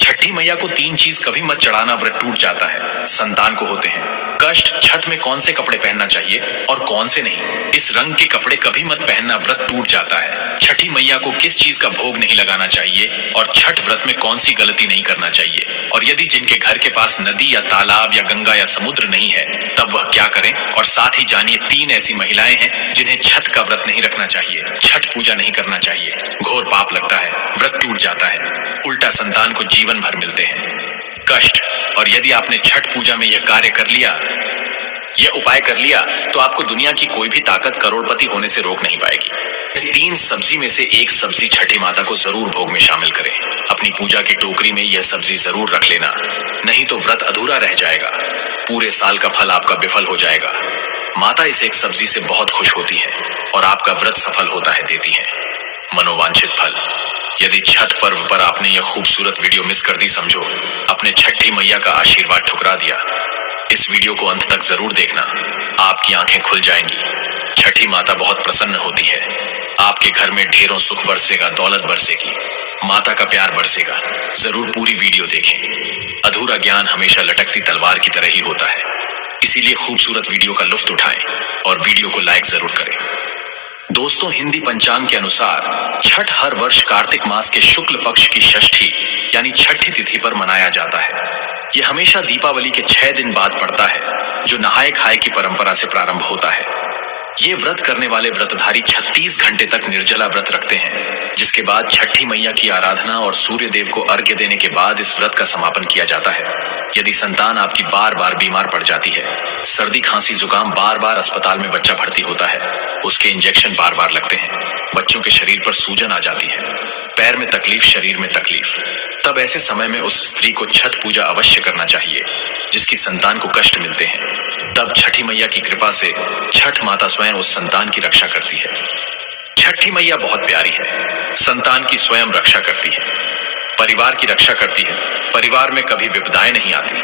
छठी मैया को 3 चीज कभी मत चढ़ाना, व्रत टूट जाता है। संतान को होते हैं कष्ट। छठ में कौन से कपड़े पहनना चाहिए और कौन से नहीं। इस रंग के कपड़े कभी मत पहनना, व्रत टूट जाता है। छठी मैया को किस चीज का भोग नहीं लगाना चाहिए और छठ व्रत में कौन सी गलती नहीं करना चाहिए। और यदि जिनके घर के पास नदी या तालाब या गंगा या समुद्र नहीं है तब वह क्या करें। और साथ ही जानिए 3 ऐसी महिलाएं हैं जिन्हें छठ का व्रत नहीं रखना चाहिए, छठ पूजा नहीं करना चाहिए। घोर पाप लगता है, व्रत टूट जाता है, उल्टा संतान को जीवन भर मिलते हैं कष्ट। और यदि आपने छठ पूजा में यह कार्य कर लिया, यह उपाय कर लिया, तो आपको दुनिया की कोई भी ताकत करोड़पति होने से रोक नहीं पाएगी। 3 सब्जी में से एक सब्जी छठी माता को जरूर भोग में शामिल करें। अपनी पूजा की टोकरी में यह सब्जी जरूर रख लेना, नहीं तो व्रत अधूरा रह जाएगा, पूरे साल का फल आपका विफल हो जाएगा। माता इस एक सब्जी से बहुत खुश होती है और आपका व्रत सफल होता है, देती है मनोवांछित फल। यदि छठ पर्व पर आपने यह खूबसूरत वीडियो मिस कर दी, समझो अपने छठी मैया का आशीर्वाद ठुकरा दिया। इस वीडियो को अंत तक जरूर देखना, आपकी आंखें खुल जाएंगी। छठी माता बहुत प्रसन्न होती है, आपके घर में ढेरों सुख बरसेगा, दौलत बरसेगी, माता का प्यार बरसेगा। जरूर पूरी वीडियो देखें। अधूरा ज्ञान हमेशा लटकती तलवार की तरह ही होता है, इसीलिए खूबसूरत वीडियो का लुत्फ उठाएं और वीडियो को लाइक जरूर करें। दोस्तों, हिंदी पंचांग के अनुसार छठ हर वर्ष कार्तिक मास के शुक्ल पक्ष की षष्ठी यानी छठी तिथि पर मनाया जाता है। यह हमेशा दीपावली के 6 दिन बाद पड़ता है, जो नहाए खाए की परंपरा से प्रारंभ होता है। ये व्रत करने वाले व्रतधारी 36 घंटे तक निर्जला व्रत रखते हैं, जिसके बाद छठी मैया की आराधना और सूर्य देव को अर्घ्य देने के बाद इस व्रत का समापन किया जाता है। यदि संतान आपकी बार बार बीमार पड़ जाती है, सर्दी खांसी जुकाम, बार बार अस्पताल में बच्चा भर्ती होता है, उसके इंजेक्शन बार बार लगते हैं, बच्चों के शरीर पर सूजन आ जाती है, पैर में तकलीफ, शरीर में तकलीफ, तब ऐसे समय में उस स्त्री को छठ पूजा अवश्य करना चाहिए जिसकी संतान को कष्ट मिलते हैं। तब छठी मैया की कृपा से छठ माता स्वयं उस संतान की रक्षा करती है। छठी मैया बहुत प्यारी है, संतान की स्वयं रक्षा करती है, परिवार की रक्षा करती है, परिवार में कभी विपदाएं नहीं आती।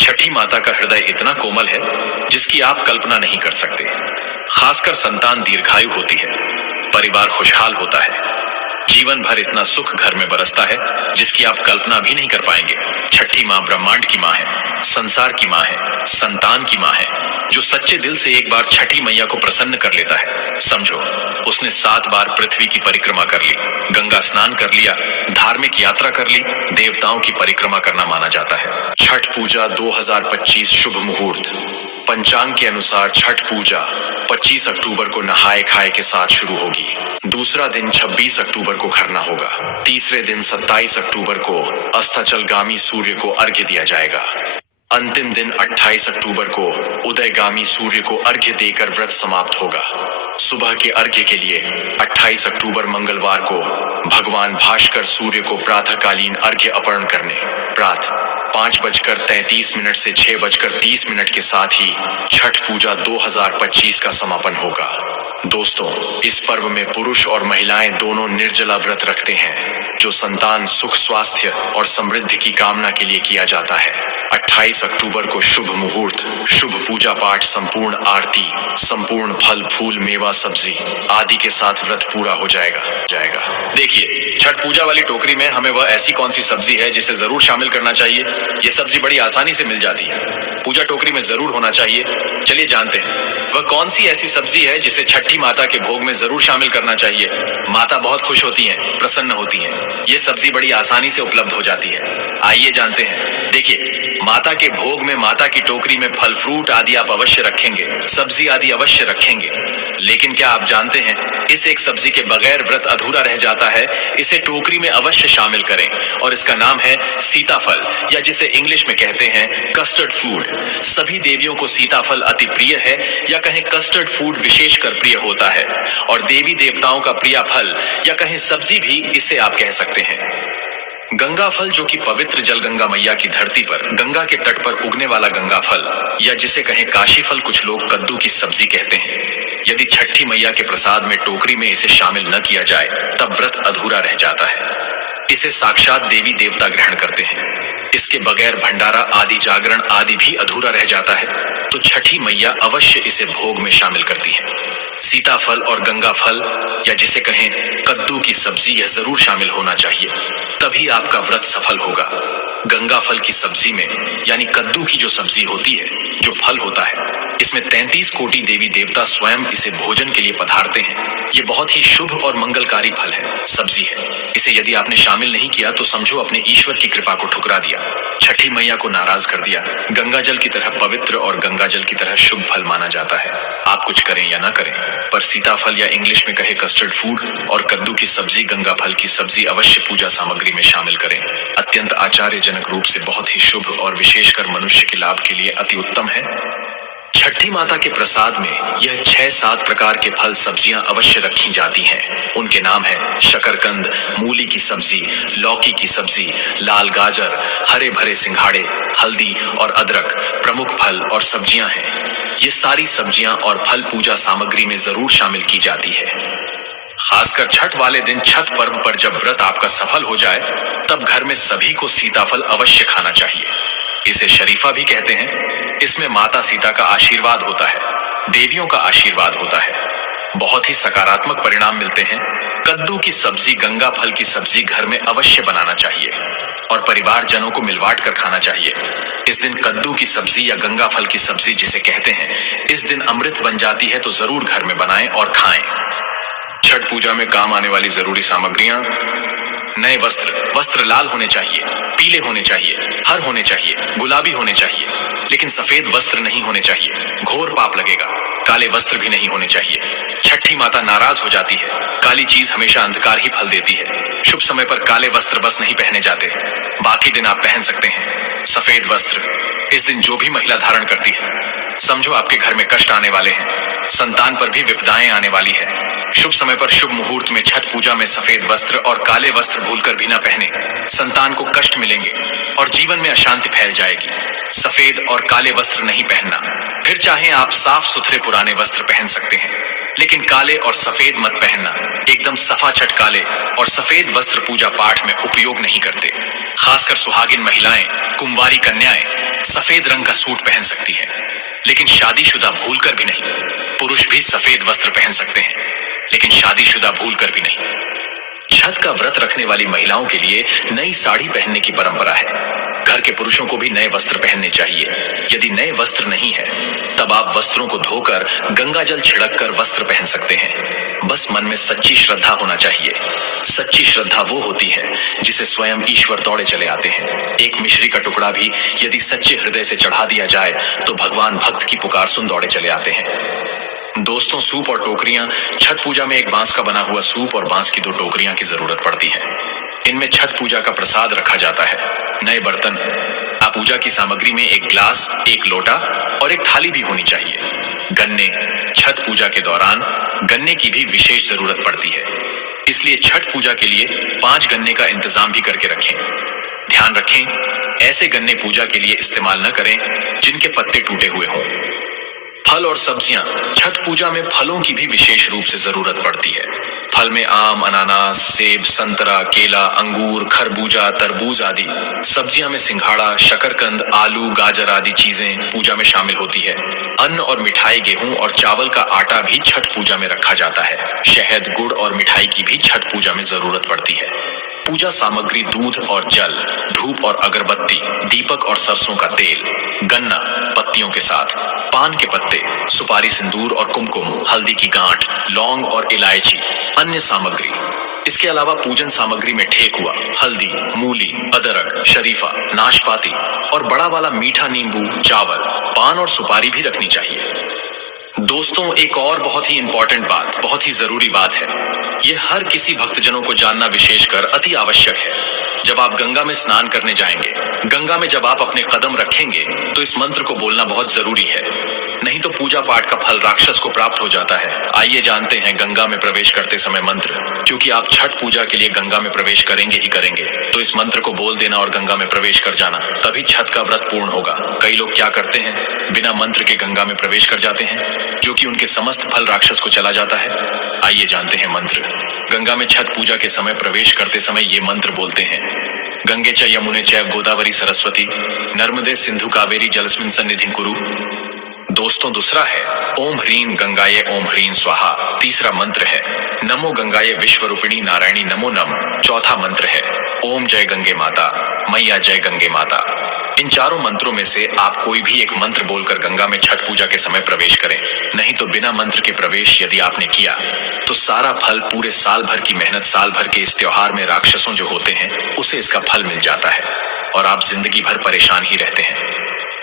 छठी माता का हृदय इतना कोमल है जिसकी आप कल्पना नहीं कर सकते। खासकर संतान दीर्घायु होती है, परिवार खुशहाल होता है, जीवन भर इतना सुख घर में बरसता है जिसकी आप कल्पना भी नहीं कर पाएंगे। छठी माँ ब्रह्मांड की माँ है, संसार की माँ है, संतान की माँ है। जो सच्चे दिल से एक बार छठी मैया को प्रसन्न कर लेता है, समझो उसने 7 बार पृथ्वी की परिक्रमा कर ली, गंगा स्नान कर लिया, धार्मिक यात्रा कर ली, देवताओं की परिक्रमा करना माना जाता है। छठ पूजा 2025 शुभ मुहूर्त। पंचांग के अनुसार छठ पूजा 25 अक्टूबर को नहाए खाए के साथ शुरू होगी। दूसरा दिन 26 अक्टूबर को खरना होगा। तीसरे दिन 27 अक्टूबर को अस्ताचलगामी सूर्य को अर्घ्य दिया जाएगा। अंतिम दिन 28 अक्टूबर को उदयगामी सूर्य को अर्घ्य देकर व्रत समाप्त होगा। सुबह के अर्घ्य के लिए 28 अक्टूबर मंगलवार को भगवान भास्कर सूर्य को प्रातःकालीन अर्घ्य अर्पण करने प्रातः 5:33 से 6:30 के साथ ही छठ पूजा 2025 का समापन होगा। दोस्तों, इस पर्व में पुरुष और महिलाएं दोनों निर्जला व्रत रखते हैं, जो संतान, सुख, स्वास्थ्य और समृद्धि की कामना के लिए किया जाता है। 28 अक्टूबर को शुभ मुहूर्त, शुभ पूजा पाठ, संपूर्ण आरती, संपूर्ण फल फूल मेवा सब्जी आदि के साथ व्रत पूरा हो जाएगा। देखिए, छठ पूजा वाली टोकरी में हमें वह ऐसी कौन सी सब्जी है जिसे जरूर शामिल करना चाहिए। ये सब्जी बड़ी आसानी से मिल जाती है, पूजा टोकरी में जरूर होना चाहिए। चलिए जानते हैं वह कौन सी ऐसी सब्जी है जिसे छठी माता के भोग में जरूर शामिल करना चाहिए। माता बहुत खुश होती हैं, प्रसन्न होती हैं। ये सब्जी बड़ी आसानी से उपलब्ध हो जाती है, आइए जानते हैं। देखिए, माता के भोग में माता की टोकरी में फल फ्रूट आदि आप अवश्य रखेंगे, सब्जी आदि अवश्य रखेंगे, लेकिन क्या आप जानते हैं इस एक सब्जी के बगैर व्रत अधूरा रह जाता है। इसे टोकरी में अवश्य शामिल करें और इसका नाम है सीताफल, या जिसे इंग्लिश में कहते हैं कस्टर्ड फूड। सभी देवियों को सीताफल अति प्रिय है, या कहें कस्टर्ड फूड विशेषकर प्रिय होता है, और देवी देवताओं का प्रिय फल या कहें सब्जी भी इसे आप कह सकते हैं। गंगा फल, जो कि पवित्र जल गंगा मैया की धरती पर गंगा के तट पर उगने वाला गंगा फल, या जिसे कहें काशी फल, कुछ लोग कद्दू की सब्जी कहते हैं। यदि छठी मैया के प्रसाद में टोकरी में इसे शामिल न किया जाए तब व्रत अधूरा रह जाता है। इसे साक्षात देवी देवता ग्रहण करते हैं। इसके बगैर भंडारा आदि, जागरण आदि भी अधूरा रह जाता है। तो छठी मैया अवश्य इसे भोग में शामिल करती है। सीताफल और गंगा फल या जिसे कहें कद्दू की सब्जी यह जरूर शामिल होना चाहिए, तभी आपका व्रत सफल होगा। गंगा फल की सब्जी में यानी कद्दू की जो सब्जी होती है, जो फल होता है, इसमें 33 कोटि देवी देवता स्वयं इसे भोजन के लिए पधारते हैं। ये बहुत ही शुभ और मंगलकारी फल है, सब्जी है। इसे यदि आपने शामिल नहीं किया तो समझो अपने ईश्वर की कृपा को ठुकरा दिया, छठी मैया को नाराज कर दिया। गंगा जल की तरह पवित्र और गंगा जल की तरह शुभ फल माना जाता है। आप कुछ करें या ना करें, पर सीताफल या इंग्लिश में कहे कस्टर्ड फूड और कद्दू की सब्जी, गंगा फल की सब्जी अवश्य पूजा सामग्री में शामिल करें। अत्यंत आश्चर्यजनक रूप से बहुत ही शुभ और विशेषकर मनुष्य के लाभ के लिए अति उत्तम है। छठी माता के प्रसाद में यह 6-7 प्रकार के फल सब्जियां अवश्य रखी जाती हैं। उनके नाम है शकरकंद, मूली की सब्जी, लौकी की सब्जी, लाल गाजर, हरे भरे सिंघाड़े, हल्दी और अदरक प्रमुख फल और सब्जियां हैं। ये सारी सब्जियां और फल पूजा सामग्री में जरूर शामिल की जाती है। खासकर छठ वाले दिन, छठ पर्व पर जब व्रत आपका सफल हो जाए, तब घर में सभी को सीताफल अवश्य खाना चाहिए। इसे शरीफा भी कहते हैं। इसमें माता सीता का आशीर्वाद होता है, देवियों का आशीर्वाद होता है। बहुत ही सकारात्मक परिणाम मिलते हैं। कद्दू की सब्जी, गंगा फल की सब्जी घर में अवश्य बनाना चाहिए और परिवारजनों को मिलवाट कर खाना चाहिए। इस दिन कद्दू की सब्जी या गंगा फल की सब्जी जिसे कहते हैं, इस दिन अमृत बन जाती है, तो जरूर घर में बनाएं और खाएं। छठ पूजा में काम आने वाली जरूरी सामग्रियां: नए वस्त्र लाल होने चाहिए, पीले होने चाहिए, हर होने चाहिए, गुलाबी होने चाहिए, लेकिन सफेद वस्त्र नहीं होने चाहिए, घोर पाप लगेगा। काले वस्त्र भी नहीं होने चाहिए, छठी माता नाराज हो जाती है। काली चीज हमेशा अंधकार ही फल देती है। शुभ समय पर काले वस्त्र बस नहीं पहने जाते, बाकी दिन आप पहन सकते हैं सफेद वस्त्र। इस दिन जो भी महिला धारण करती है, समझो आपके घर में कष्ट आने वाले हैं, संतान पर भी विपदाएं आने वाली है। शुभ समय पर शुभ मुहूर्त में छठ पूजा में सफेद वस्त्र और काले वस्त्र भूलकर भी ना पहने, संतान को कष्ट मिलेंगे और जीवन में अशांति फैल जाएगी। सफेद और काले वस्त्र नहीं पहनना। फिर चाहे आप साफ सुथरे पुराने वस्त्र पहन सकते हैं, लेकिन काले और सफेद मत पहनना। एकदम सफा छठ काले और सफेद वस्त्र पूजा पाठ में उपयोग नहीं करते। खासकर सुहागिन महिलाएं, कुंवारी कन्याएं सफेद रंग का सूट पहन सकती है, लेकिन शादीशुदा भूलकर भी नहीं। पुरुष भी सफेद वस्त्र पहन सकते हैं, लेकिन शादीशुदा भूलकर भी नहीं। छठ का व्रत रखने वाली महिलाओं के लिए नई साड़ी पहनने की परंपरा है। घर के पुरुषों को भी नए वस्त्र पहनने चाहिए। यदि नए वस्त्र नहीं है, तब आप वस्त्रों को धोकर गंगा जल छिड़क कर वस्त्र पहन सकते हैं। बस मन में सच्ची श्रद्धा होना चाहिए। सच्ची श्रद्धा वो होती है जिसे स्वयं ईश्वर दौड़े चले आते हैं। एक मिश्री का टुकड़ा भी यदि सच्चे हृदय से चढ़ा दिया जाए, तो भगवान भक्त की पुकार सुन दौड़े चले आते हैं। दोस्तों, सूप और टोकरियां। छठ पूजा में एक बांस का बना हुआ सूप और बांस की 2 टोकरियां की जरूरत पड़ती है। इनमें छठ पूजा का प्रसाद रखा जाता है। नए बर्तन। आप पूजा की सामग्री में एक ग्लास, एक लोटा और एक थाली भी होनी चाहिए। गन्ने। छठ पूजा के दौरान गन्ने की भी विशेष जरूरत पड़ती है, इसलिए छठ पूजा के लिए 5 गन्ने का इंतजाम भी करके रखें। ध्यान रखें, ऐसे गन्ने पूजा के लिए इस्तेमाल न करें जिनके पत्ते टूटे हुए हों। फल और सब्जियां। छठ पूजा में फलों की भी विशेष रूप से जरूरत पड़ती है। फल में आम, अनानास, सेब, संतरा, केला, अंगूर, खरबूजा, तरबूज आदि। सब्जियां में सिंघाड़ा, शकरकंद, आलू, गाजर आदि चीजें पूजा में शामिल होती है। अन्न और मिठाई, गेहूं और चावल का आटा भी छठ पूजा में रखा जाता है। शहद, गुड़ और मिठाई की भी छठ पूजा में जरूरत पड़ती है। पूजा सामग्री: दूध और जल, धूप और अगरबत्ती, दीपक और सरसों का तेल, गन्ना पत्तियों के साथ, पान के पत्ते, सुपारी, सिंदूर और कुमकुम, हल्दी की गांठ, लौंग और इलायची। अन्य सामग्री: इसके अलावा पूजन सामग्री में ठेकुआ, हल्दी, मूली, अदरक, शरीफा, नाशपाती और बड़ा वाला मीठा नींबू, चावल, पान और सुपारी भी रखनी चाहिए। दोस्तों, एक और बहुत ही इंपॉर्टेंट बात, बहुत ही जरूरी बात है। यह हर किसी भक्तजनों को जानना विशेषकर अति आवश्यक है। जब आप गंगा में स्नान करने जाएंगे, गंगा में जब आप अपने कदम रखेंगे, तो इस मंत्र को बोलना बहुत जरूरी है, नहीं तो पूजा पाठ का फल राक्षस को प्राप्त हो जाता है। आइए जानते हैं गंगा में प्रवेश करते समय मंत्र। क्योंकि आप छठ पूजा के लिए गंगा में प्रवेश करेंगे ही करेंगे, तो इस मंत्र को बोल देना और गंगा में प्रवेश कर जाना, तभी छठ का व्रत पूर्ण होगा। कई लोग क्या करते हैं, बिना मंत्र के गंगा में प्रवेश कर जाते हैं, जो कि उनके समस्त फल राक्षस को चला जाता है। आइए जानते हैं मंत्र। गंगा में छठ पूजा के समय प्रवेश करते समय ये मंत्र बोलते हैं: गंगे च यमुने चैव गोदावरी सरस्वती नर्मदे सिंधु कावेरी जलस्मिन् सन्निधिं कुरु। दोस्तों दूसरा है ओम ह्रीं गंगाये ओम ह्रीं स्वाहा। तीसरा मंत्र है नमो गंगाये विश्वरूपिणी नारायणी नमो नम। चौथा मंत्र है ओम जय गंगे माता मैया जय गंगे माता। इन चारों मंत्रों में से आप कोई भी एक मंत्र बोलकर गंगा में छठ पूजा के समय प्रवेश करें। नहीं तो बिना मंत्र के प्रवेश यदि आपने किया तो सारा फल, पूरे साल भर की मेहनत, साल भर के इस त्योहार में राक्षसों जो होते हैं उसे इसका फल मिल जाता है और आप जिंदगी भर परेशान ही रहते हैं,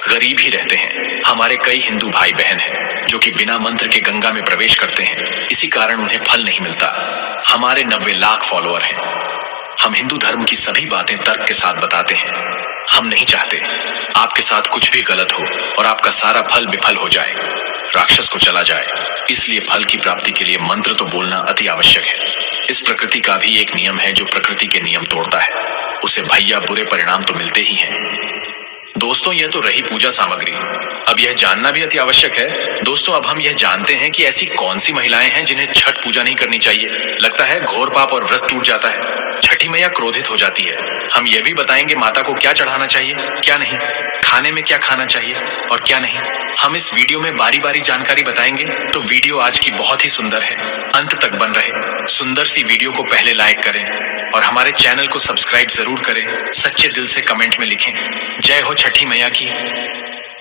गरीब ही रहते हैं। हमारे कई हिंदू भाई बहन हैं जो कि बिना मंत्र के गंगा में प्रवेश करते हैं, इसी कारण उन्हें फल नहीं मिलता। हमारे 90 लाख फॉलोअर हैं। हम हिंदू धर्म की सभी बातें तर्क के साथ बताते हैं। हम नहीं चाहते आपके साथ कुछ भी गलत हो और आपका सारा फल विफल हो जाए, राक्षस को चला जाए। इसलिए फल की प्राप्ति के लिए मंत्र तो बोलना अति आवश्यक है। इस प्रकृति का भी एक नियम है, जो प्रकृति के नियम तोड़ता है उसे भैया बुरे परिणाम तो मिलते ही हैं। दोस्तों यह तो रही पूजा सामग्री। अब यह जानना भी अति आवश्यक है। दोस्तों अब हम यह जानते हैं कि ऐसी कौन सी महिलाएं हैं जिन्हें छठ पूजा नहीं करनी चाहिए। लगता है घोर पाप और व्रत टूट जाता है, छठी मैया क्रोधित हो जाती है। हम यह भी बताएंगे माता को क्या चढ़ाना चाहिए, क्या नहीं, खाने में क्या खाना चाहिए और क्या नहीं। हम इस वीडियो में बारी बारी जानकारी बताएंगे। तो वीडियो आज की बहुत ही सुंदर है, अंत तक बन रहे। सुंदर सी वीडियो को पहले लाइक करें और हमारे चैनल को सब्सक्राइब जरूर करें। सच्चे दिल से कमेंट में लिखें जय हो छठी मैया की।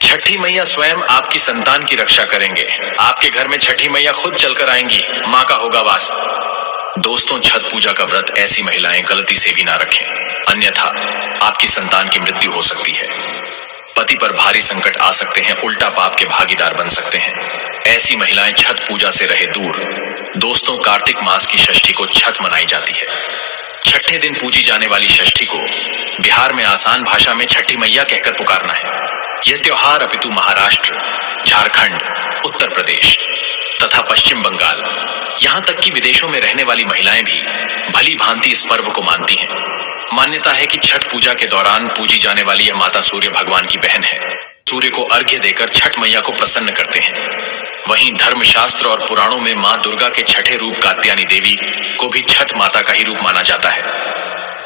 छठी मैया स्वयं आपकी संतान की रक्षा करेंगे। आपके घर में छठी मैया खुद चलकर आएंगी, माँ का होगा वास। दोस्तों छठ पूजा का व्रत ऐसी महिलाएं गलती से भी ना रखें, अन्यथा आपकी संतान की मृत्यु हो सकती है। पति पर भारी संकट आ सकते हैं, उल्टा पाप के भागीदार बन सकते हैं। ऐसी महिलाएं छठ पूजा से रहे दूर। दोस्तों कार्तिक मास की षष्ठी को छठ मनाई जाती है। छठे दिन पूजी जाने वाली षष्ठी को बिहार में आसान भाषा में छठी मैया कहकर पुकारना है। यह त्योहार अपितु महाराष्ट्र, झारखंड, उत्तर प्रदेश तथा पश्चिम बंगाल, यहाँ तक कि विदेशों में रहने वाली महिलाएं भी भली भांति इस पर्व को मानती हैं। मान्यता है कि छठ पूजा के दौरान पूजी जाने वाली यह माता सूर्य भगवान की बहन है। सूर्य को अर्घ्य देकर छठ मैया को प्रसन्न करते हैं। वहीं धर्मशास्त्र और पुराणों में मां दुर्गा के छठे रूप कात्यायनी देवी को भी छठ माता का ही रूप माना जाता है।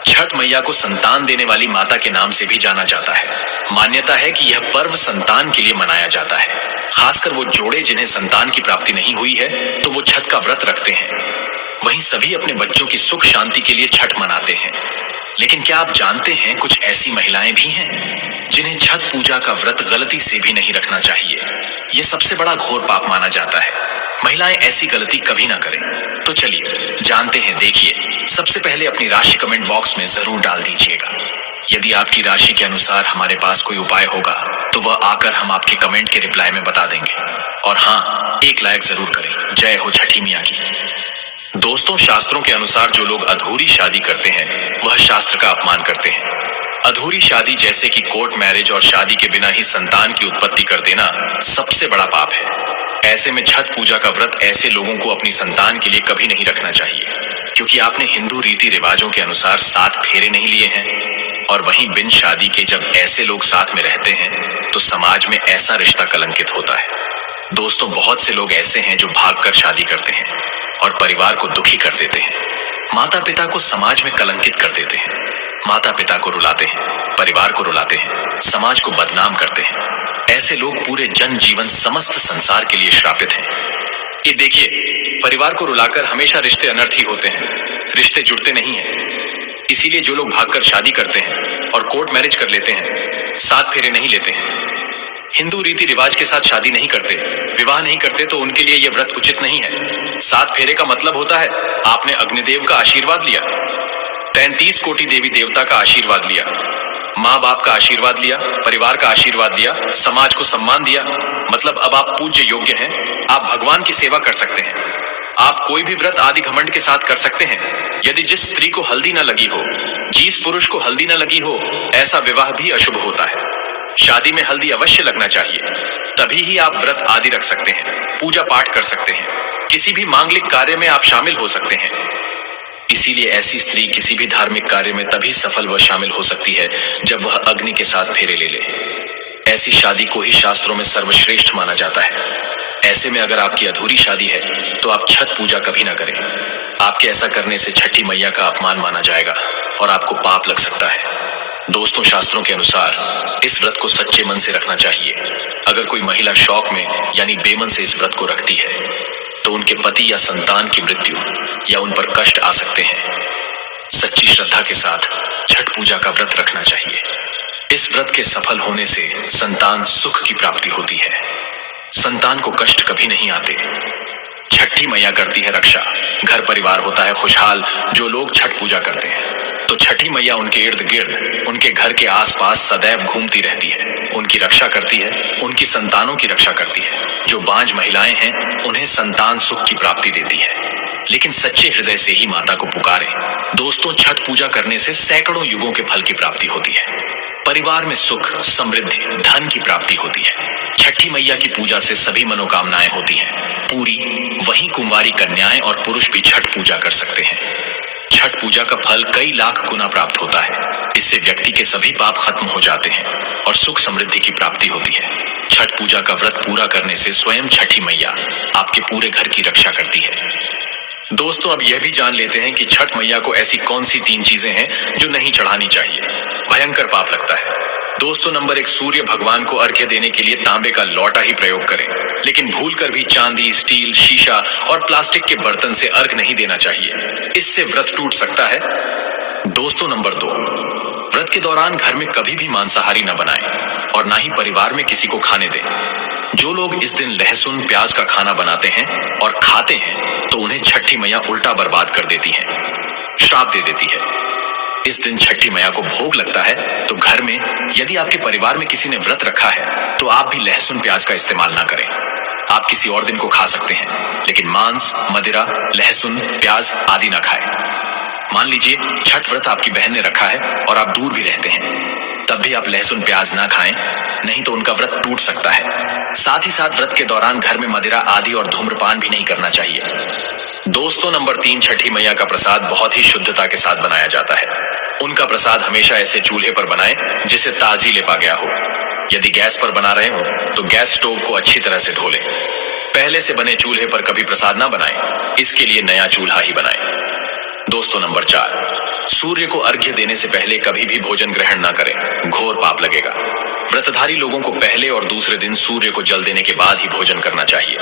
छठ मैया को संतान देने वाली माता के नाम से भी जाना जाता है। मान्यता है कि यह पर्व संतान के लिए मनाया जाता है। खासकर वो जोड़े जिन्हें संतान की प्राप्ति नहीं हुई है तो वो छठ का व्रत रखते हैं। वहीं सभी अपने बच्चों की सुख शांति के लिए छठ मनाते हैं। लेकिन क्या आप जानते हैं कुछ ऐसी महिलाएं भी हैं जिन्हें छठ पूजा का व्रत गलती से भी नहीं रखना चाहिए। यह सबसे बड़ा घोर पाप माना जाता है। महिलाएं ऐसी गलती कभी ना करें। तो चलिए जानते हैं। देखिए सबसे पहले अपनी राशि कमेंट बॉक्स में जरूर डाल दीजिएगा। यदि आपकी राशि के अनुसार हमारे पास कोई उपाय होगा तो वह आकर हम आपके कमेंट के रिप्लाई में बता देंगे। और हाँ, एक लाइक जरूर करें। जय हो छठी मैया की। दोस्तों शास्त्रों के अनुसार जो लोग अधूरी शादी करते हैं वह शास्त्र का अपमान करते हैं। अधूरी शादी जैसे कि कोर्ट मैरिज और शादी के बिना ही संतान की उत्पत्ति कर देना सबसे बड़ा पाप है। ऐसे में छठ पूजा का व्रत ऐसे लोगों को अपनी संतान के लिए कभी नहीं रखना चाहिए, क्योंकि आपने हिंदू रीति रिवाजों के अनुसार 7 फेरे नहीं लिए हैं। और वहीं बिन शादी के जब ऐसे लोग साथ में रहते हैं तो समाज में ऐसा रिश्ता कलंकित होता है। दोस्तों बहुत से लोग ऐसे हैं जो भागकर शादी करते हैं और परिवार को दुखी कर देते हैं। माता पिता को समाज में कलंकित कर देते हैं। माता पिता को रुलाते हैं, परिवार को रुलाते हैं, समाज को बदनाम करते हैं। ऐसे लोग पूरे जन जीवन समस्त संसार के लिए श्रापित हैं। ये देखिए, परिवार को रुलाकर हमेशा रिश्ते अनर्थ ही होते हैं, रिश्ते जुड़ते नहीं हैं। इसीलिए जो लोग भागकर शादी करते हैं और कोर्ट मैरिज कर लेते हैं, 7 फेरे नहीं लेते हैं, हिंदू रीति रिवाज के साथ शादी नहीं करते, विवाह नहीं करते, तो उनके लिए यह व्रत उचित नहीं है। 7 फेरे का मतलब होता है आपने अग्निदेव का आशीर्वाद लिया, 33 कोटि देवी देवता का आशीर्वाद लिया, माँ बाप का आशीर्वाद लिया, परिवार का आशीर्वाद लिया, समाज को सम्मान दिया। मतलब अब आप पूज्य योग्य हैं, आप भगवान की सेवा कर सकते हैं। आप कोई भी व्रत आदि घमंड के साथ कर सकते हैं। यदि जिस स्त्री को हल्दी न लगी हो, जिस पुरुष को हल्दी न लगी हो, ऐसा विवाह भी अशुभ होता है। शादी में हल्दी अवश्य लगना चाहिए, तभी ही आप व्रत आदि रख सकते हैं, पूजा पाठ कर सकते हैं, किसी भी मांगलिक कार्य में आप शामिल हो सकते हैं। इसीलिए ऐसी स्त्री किसी भी धार्मिक कार्य में तभी सफल व शामिल हो सकती है जब वह अग्नि के साथ फेरे ले ले। ऐसी शादी को ही शास्त्रों में सर्वश्रेष्ठ माना जाता है। ऐसे में अगर आपकी अधूरी शादी है तो आप छठ पूजा कभी ना करें। आपके ऐसा करने से छठी मैया का अपमान माना जाएगा और आपको पाप लग सकता है। दोस्तों, शास्त्रों के अनुसार इस व्रत को सच्चे मन से रखना चाहिए। अगर कोई महिला शौक में यानी बेमन से इस व्रत को रखती है तो उनके पति या संतान की मृत्यु या उन पर कष्ट आ सकते हैं। सच्ची श्रद्धा के साथ छठ पूजा का व्रत रखना चाहिए। इस व्रत के सफल होने से संतान सुख की प्राप्ति होती है। संतान को कष्ट कभी नहीं आते। छठी मैया करती है रक्षा, घर परिवार होता है खुशहाल। जो लोग छठ पूजा करते हैं तो छठी मैया उनके इर्द गिर्द, उनके घर के आसपास सदैव घूमती रहती है, उनकी रक्षा करती है, उनकी संतानों की रक्षा करती है। जो बांझ महिलाएं हैं उन्हें संतान सुख की प्राप्ति देती है। लेकिन सच्चे हृदय से ही माता को पुकारें। दोस्तों, छठ पूजा करने से सैकड़ों युगों के फल की प्राप्ति होती है। परिवार में सुख, समृद्धि, धन की प्राप्ति होती है। छठी मैया की पूजा से सभी मनोकामनाएं होती हैं पूरी। वहीं कुंवारी कन्याएं और पुरुष भी छठ पूजा कर सकते हैं। छठ पूजा का फल कई लाख गुना प्राप्त होता है। इससे व्यक्ति के सभी पाप खत्म हो जाते हैं और सुख समृद्धि की प्राप्ति होती है। छठ पूजा का व्रत पूरा करने से स्वयं छठी मैया आपके पूरे घर की रक्षा करती है। दोस्तों, अब यह भी जान लेते हैं कि छठ मैया को ऐसी कौन सी 3 चीजें हैं जो नहीं चढ़ानी चाहिए, भयंकर पाप लगता है। दोस्तों, नंबर 1, सूर्य भगवान को अर्घ्य देने के लिए तांबे का लौटा ही प्रयोग करें, लेकिन भूलकर भी चांदी, स्टील, शीशा और प्लास्टिक के बर्तन से अर्घ्य नहीं देना चाहिए। इससे व्रत टूट सकता है। दोस्तों, नंबर 2, व्रत के दौरान घर में कभी भी मांसाहारी न बनाएं और ना ही परिवार में किसी को खाने दें। जो लोग इस दिन लहसुन, प्याज का खाना बनाते हैं और खाते हैं तो उन्हें छठी मैया उल्टा बर्बाद कर देती है, श्राप दे देती है। इस दिन छठी मैया को भोग लगता है तो घर में यदि आपके परिवार में किसी ने व्रत रखा है तो आप भी लहसुन, प्याज का इस्तेमाल ना करें। आप किसी और दिन को खा सकते हैं, लेकिन मांस, मदिरा, लहसुन, प्याज आदि ना खाएं। मान लीजिए छठ व्रत आपकी बहन ने रखा है और आप दूर भी रहते हैं, तब भी आप लहसुन, प्याज ना खाएं, नहीं तो उनका व्रत टूट सकता है। साथ ही साथ व्रत के दौरान घर में मदिरा आदि और धूम्रपान भी नहीं करना चाहिए। दोस्तों, नंबर 3, छठी मैया का प्रसाद बहुत ही शुद्धता के साथ बनाया जाता है। उनका प्रसाद हमेशा ऐसे चूल्हे पर बनाएं जिसे ताजी लेपा गया हो। यदि गैस पर बना रहे हो तो गैस स्टोव को अच्छी तरह से धो लें। पहले से बने चूल्हे पर कभी प्रसाद ना बनाएं, इसके लिए नया चूल्हा ही बनाएं। दोस्तों, नंबर 4, सूर्य को अर्घ्य देने से पहले कभी भी भोजन ग्रहण ना करें, घोर पाप लगेगा। व्रतधारी लोगों को पहले और दूसरे दिन सूर्य को जल देने के बाद ही भोजन करना चाहिए।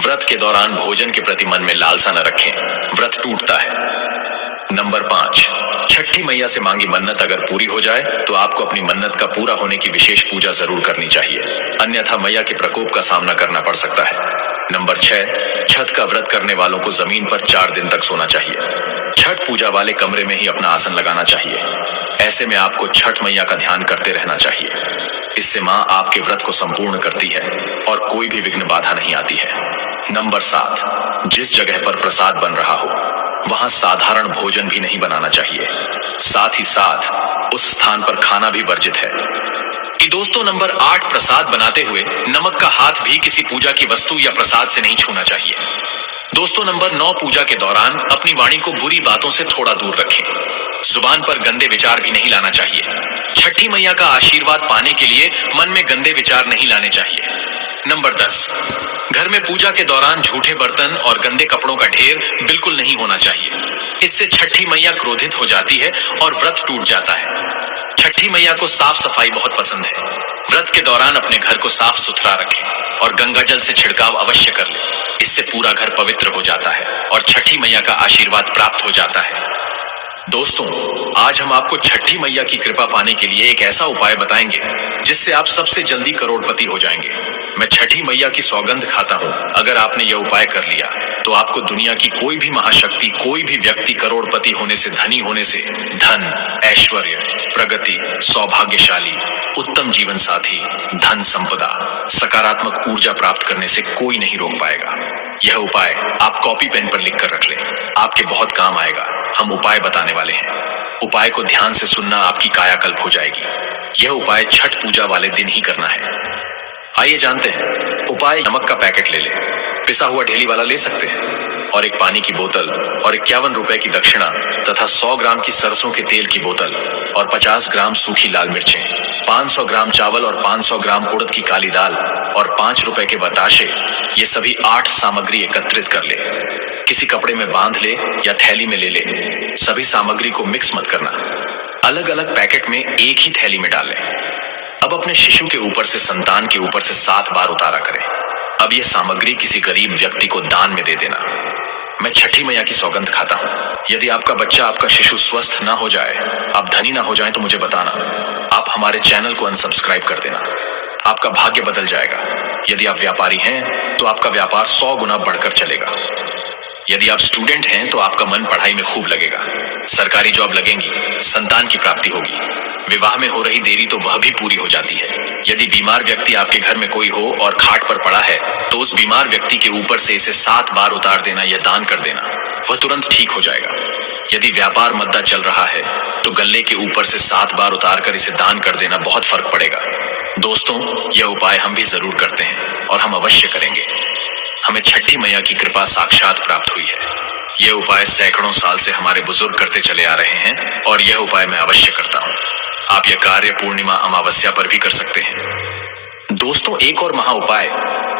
व्रत के दौरान भोजन के प्रति मन में लालसा न रखें, व्रत टूटता है। नंबर 5, छठी मैया से मांगी मन्नत अगर पूरी हो जाए तो आपको अपनी मन्नत का पूरा होने की विशेष पूजा जरूर करनी चाहिए, अन्यथा मैया के प्रकोप का सामना करना पड़ सकता है। नंबर 6, छठ का व्रत करने वालों को जमीन पर 4 दिन तक सोना चाहिए। छठ पूजा वाले कमरे में ही अपना आसन लगाना चाहिए। ऐसे में आपको छठ मैया का ध्यान करते रहना चाहिए। इससे माँ आपके व्रत को संपूर्ण करती है और कोई भी विघ्न बाधा नहीं आती है। नंबर 7, जिस जगह पर प्रसाद बन रहा हो वहां साधारण भोजन भी नहीं बनाना चाहिए। साथ ही साथ उस स्थान पर खाना भी वर्जित है। दोस्तों, नंबर 8, प्रसाद बनाते हुए नमक का हाथ भी किसी पूजा की वस्तु या प्रसाद से नहीं छूना चाहिए। दोस्तों, नंबर 9, पूजा के दौरान अपनी वाणी को बुरी बातों से थोड़ा दूर रखें। जुबान पर गंदे विचार भी नहीं लाना चाहिए। छठी मैया का आशीर्वाद पाने के लिए मन में गंदे विचार नहीं लाने चाहिए। नंबर 10, घर में पूजा के दौरान झूठे बर्तन और गंदे कपड़ों का ढेर बिल्कुल नहीं होना चाहिए। इससे छठी मैया क्रोधित हो जाती है और व्रत टूट जाता है। छठी मैया को साफ सफाई बहुत पसंद है। व्रत के दौरान अपने घर को साफ सुथरा रखें और गंगा जल से छिड़काव अवश्य कर लें। इससे पूरा घर पवित्र हो जाता है और छठी मैया का आशीर्वाद प्राप्त हो जाता है। दोस्तों, आज हम आपको छठी मैया की कृपा पाने के लिए एक ऐसा उपाय बताएंगे जिससे आप सबसे जल्दी करोड़पति हो जाएंगे। मैं छठी मैया की सौगंध खाता हूँ, अगर आपने यह उपाय कर लिया तो आपको दुनिया की कोई भी महाशक्ति, कोई भी व्यक्ति करोड़पति होने से, धनी होने से, धन, ऐश्वर्य, प्रगति, सौभाग्यशाली, उत्तम जीवन साथी, धन संपदा, सकारात्मक ऊर्जा प्राप्त करने से कोई नहीं रोक पाएगा। यह उपाय आप कॉपी पेन पर लिख कर रख लें, आपके बहुत काम आएगा। हम उपाय बताने वाले हैं। उपाय को ध्यान से सुनना, आपकी कायाकल्प हो जाएगी। यह उपाय छठ पूजा वाले दिन ही करना है। आइए जानते हैं उपाय। नमक का पैकेट ले लें, पिसा हुआ ढेली वाला ले सकते हैं, और एक पानी की बोतल और 51 रुपए की दक्षिणा तथा 100 ग्राम की सरसों के तेल की बोतल और 50 ग्राम सूखी लाल मिर्चें, 500 ग्राम चावल और 500 ग्राम उड़द की काली दाल और 5 रुपए के बताशे, ये सभी 8 सामग्री एकत्रित कर ले। किसी कपड़े में बांध ले या थैली में ले ले। सभी सामग्री को मिक्स मत करना। अलग अलग पैकेट में एक ही थैली में डालें। अब अपने शिशु के ऊपर से संतान के ऊपर से 7 बार उतारा करें। अब यह सामग्री किसी गरीब व्यक्ति को दान में दे देना। मैं छठी मैया की सौगंध खाता हूँ, यदि आपका बच्चा, आपका शिशु स्वस्थ ना हो जाए, आप धनी ना हो जाए तो मुझे बताना। आप हमारे चैनल को अनसब्सक्राइब कर देना। आपका भाग्य बदल जाएगा। यदि आप व्यापारी हैं तो आपका व्यापार 100 गुना बढ़कर चलेगा। यदि आप स्टूडेंट हैं तो आपका मन पढ़ाई में खूब लगेगा। सरकारी जॉब लगेंगी, संतान की प्राप्ति होगी। विवाह में हो रही देरी तो वह भी पूरी हो जाती है। यदि बीमार व्यक्ति आपके घर में कोई हो और खाट पर पड़ा है तो उस बीमार व्यक्ति के ऊपर से इसे 7 बार उतार देना या दान कर देना, वह तुरंत ठीक हो जाएगा। यदि व्यापार मंदा चल रहा है तो गल्ले के ऊपर से 7 बार उतार कर इसे दान कर देना, बहुत फर्क पड़ेगा। दोस्तों, यह उपाय हम भी जरूर करते हैं और हम अवश्य करेंगे। हमें छठी मैया की कृपा साक्षात प्राप्त हुई है। यह उपाय सैकड़ों साल से हमारे बुजुर्ग करते चले आ रहे हैं और यह उपाय मैं अवश्य करता हूँ। आप यह कार्य पूर्णिमा अमावस्या पर भी कर सकते हैं। दोस्तों, एक और महा उपाय,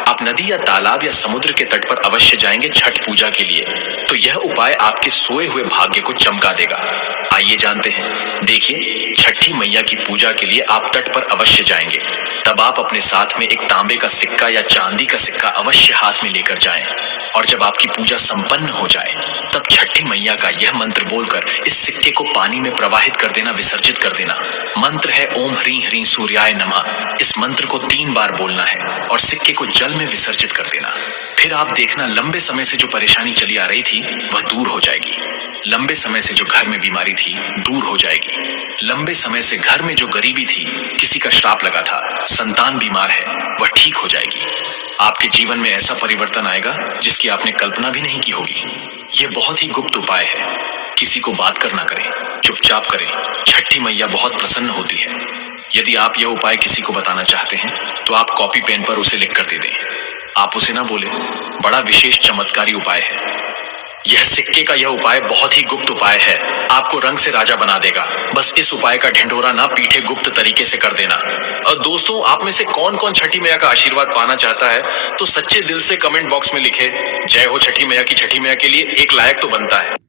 आप नदी या तालाब या समुद्र के तट पर अवश्य जाएंगे छठ पूजा के लिए, तो यह उपाय आपके सोए हुए भाग्य को चमका देगा। आइए जानते हैं। देखिए, छठी मैया की पूजा के लिए आप तट पर अवश्य जाएंगे। तब आप अपने साथ में एक तांबे का सिक्का या चांदी का सिक्का अवश्य हाथ में लेकर जाएं। और जब आपकी पूजा संपन्न हो जाए तब छठी मैया का यह मंत्र बोलकर इस सिक्के को पानी में प्रवाहित कर देना, विसर्जित कर देना। मंत्र है ओम ह्रीं ह्रीं सूर्याय नमः। इस मंत्र को 3 बार बोलना है और सिक्के को जल में विसर्जित कर देना। फिर आप देखना, लंबे समय से जो परेशानी चली आ रही थी वह दूर हो जाएगी। लंबे समय से जो घर में बीमारी थी दूर हो जाएगी। लंबे समय से घर में जो गरीबी थी, किसी का श्राप लगा था, संतान बीमार है, वह ठीक हो जाएगी। आपके जीवन में ऐसा परिवर्तन आएगा जिसकी आपने कल्पना भी नहीं की होगी। यह बहुत ही गुप्त उपाय है। किसी को बात कर ना करें, चुपचाप करें। छठी मैया बहुत प्रसन्न होती है। यदि आप यह उपाय किसी को बताना चाहते हैं तो आप कॉपी पेन पर उसे लिख कर दे दें। आप उसे ना बोले, बड़ा विशेष चमत्कारी उपाय है। यह सिक्के का यह उपाय बहुत ही गुप्त उपाय है, आपको रंग से राजा बना देगा। बस इस उपाय का ढिंढोरा ना पीठे गुप्त तरीके से कर देना। और दोस्तों, आप में से कौन कौन छठी मैया का आशीर्वाद पाना चाहता है तो सच्चे दिल से कमेंट बॉक्स में लिखे। जय हो छठी मैया की। छठी मैया के लिए एक लायक तो बनता है।